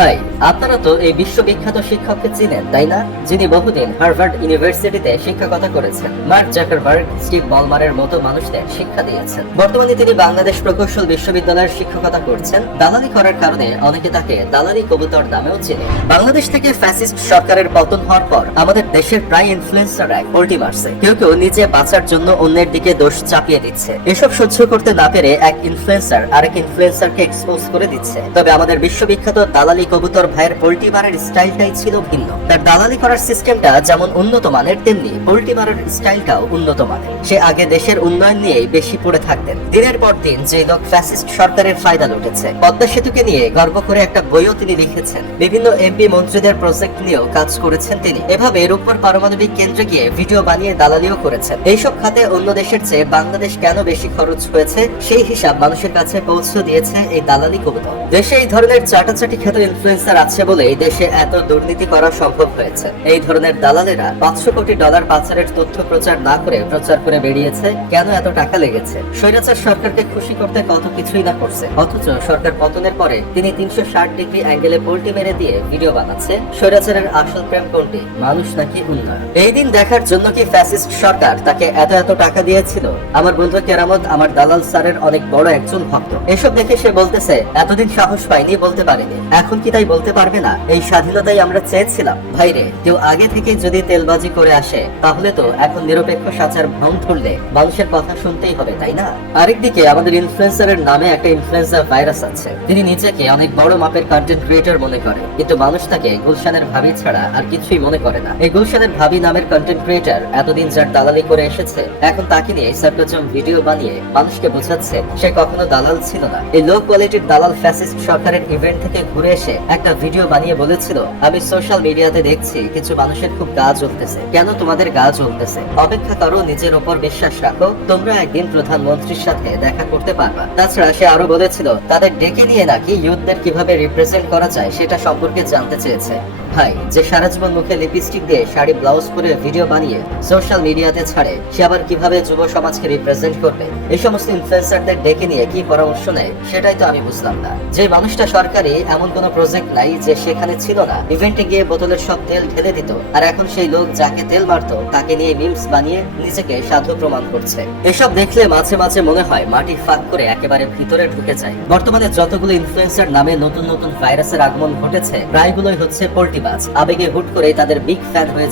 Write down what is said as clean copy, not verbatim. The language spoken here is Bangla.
ভাই, আপনারা তো এই বিশ্ববিখ্যাত শিক্ষককে চিনেন তাই না, যিনি বহুদিন হার্ভার্ড ইউনিভার্সিটিতে শিক্ষকতা করেছেন। মার্ক জাকারবার্গ, স্টিভ বলমারের মতো মানুষদের শিক্ষা দিয়েছেন। বর্তমানে তিনি বাংলাদেশ প্রকৌশল বিশ্ববিদ্যালয়ের শিক্ষকতা করছেন। দালালি করার কারণে অনেকে তাকে দালালি কবুতর নামেও চেনে। বাংলাদেশ থেকে ফ্যাসিস্ট সরকারের পতন হওয়ার পর আমাদের দেশের প্রায় ইনফ্লুয়েন্সাররা উল্টি মারছে। কেউ কেউ নিজে বাঁচার জন্য অন্যের দিকে দোষ চাপিয়ে দিচ্ছে। এসব সহ্য করতে না পেরে এক ইনফ্লুয়েন্সার আরেক ইনফ্লুয়েন্সারকে এক্সপোজ করে দিচ্ছে। তবে আমাদের বিশ্ববিখ্যাত দালালি কবুতর ভাইয়ের পোল্টি মারার স্টাইলটাই ছিল ভিন্ন। তার দালালি করার সিস্টেমটা যেমন উন্নত মানের, তেমনি পোল্টি মারার স্টাইলটাও উন্নত মানের। সে আগে দেশের উন্নয়ন নিয়েই বেশি পড়ে থাকতেন। দিনের পর দিন যে লোক ফ্যাসিস্ট সরকারের ফায়দা লুটেছে। পদ্মা সেতুকে নিয়ে গর্ব করে একটা বইও তিনি লিখেছেন। বিভিন্ন এমপি মন্ত্রীদের প্রজেক্ট নিয়েও কাজ করেছেন তিনি। এভাবে রূপপুর পারমাণবিক কেন্দ্রে গিয়ে ভিডিও বানিয়ে দালালিও করেছেন। এইসব খাতে অন্য দেশের চেয়ে বাংলাদেশ কেন বেশি খরচ হয়েছে সেই হিসাব মানুষের কাছে পৌঁছে দিয়েছে এই দালালি কবুতর। দেশে এই ধরনের চাটাচাটি খ্যাত ইনফ্লুয়েন্সার আছে বলেই দেশে এত দুর্নীতি করা সম্ভব হয়েছে। এই ধরনের দালালেরা $500 কোটি পাচারের তথ্য প্রচার না করে প্রচার করে বেরিয়েছে। কেন এত টাকা লেগেছে? স্বৈরাচার সরকারকে খুশি করতে কত কিছুই না করছে, অথচ সরকার পতনের পরে তিনি 360 ডিগ্রি অ্যাঙ্গেলে পোল্টি মেরে দিয়ে ভিডিও বানাচ্ছে। স্বৈরাচারের আসল প্রেম কোনটি, মানুষ নাকি উন্নয়ন? এই দিন দেখার জন্য কি ফ্যাসিস্ট সরকার তাকে এত টাকা দিয়েছিল? আমার বন্ধু কেরামত আমার দালাল স্যারের অনেক বড় একজন ভক্ত। এসব দেখে সে বলতেছে, এতদিন সাহস পাইনি, বলতে পারিনি, এখন কি তাই বলতে পারবে না? এই স্বাধীনতাই আমরা চেয়েছিলাম। ভাইরে, কেউ আগে থেকে যদি তেলবাজি করে আসে তাহলে তো এখন নিরপেক্ষ সাচার ভ্রম ধরলে মানুষের কথা শুনতেই হবে, তাই না? আরেকদিকে আমাদের ইনফ্লুয়েন্সারের নামে একটা ইনফ্লুয়েন্সার ভাইরাস আছে। তিনি নিজেকে অনেক বড় মাপের কন্টেন্ট ক্রিয়েটর মনে করে, কিন্তু মানুষ তাকে গুলশানের ভাবি ছাড়া আর কিছুই মনে করে না। এই গুলশানের ভাবি নামের কন্টেন্ট ক্রিয়েটর এতদিন যার দালালি করে এসেছে, এখন তাকে নিয়ে সার্কাজম ভিডিও বানিয়ে মানুষকে বোঝাচ্ছে সে কখনো দালাল ছিল না। এই লো কোয়ালিটির দালাল ফ্যাসিস্ট সরকারের ইভেন্ট থেকে ঘুরে এসে একটা ভিডিও বানিয়ে বলেছিল, আমি সোশ্যাল মিডিয়াতে দেখছি কিছু মানুষের খুব গা জ্বলতেছে। কেন তোমাদের গা জ্বলতেছে? অপেক্ষা করো, নিজের উপর বিশ্বাস রাখো, তোমরা একদিন প্রধানমন্ত্রীর সাথে দেখা করতে পারবা। তাছাড়া সে আরো বলেছিল তাদের ডেকে নিয়ে নাকি ইউথদের কিভাবে রিপ্রেজেন্ট করা যায় সেটা সম্পর্কে জানতে চেয়েছে। ভাই, যে সারা জীবন মুখে লিপস্টিক দিয়ে শাড়ি ব্লাউজ পরে ভিডিও বানিয়ে সোশ্যাল মিডিয়াতে ছাড়ে, সে আবার কিভাবে যুব সমাজকে রিপ্রেজেন্ট করবে? এই সমস্ত ইনফ্লুয়েন্সারদের ডেকে নিয়ে কি পরামর্শ নেয় সেটাই তো আমি বুঝলাম না। যে মানুষটা সরকারি এমন কোন প্রজেক্ট নাই যে সেখানে ছিল না, ইভেন্টে গিয়ে বোতলের সব তেল ঢেলে দিত, আর এখন সেই লোক যাকে তেল মারতো তাকে নিয়ে মিমস বানিয়ে নিজেকে সাধু প্রমাণ করছে। এসব দেখলে মাঝে মাঝে মনে হয় মাটি ফাঁক করে একেবারে ভিতরে ঢুকে যায়। বর্তমানে যতগুলো ইনফ্লুয়েন্সার নামে নতুন নতুন ভাইরাসের আগমন ঘটেছে, প্রায়গুলোই হচ্ছে পোল্টিবাজ। আবেগে হুট করে তাদের বিগ ফ্যান হয়ে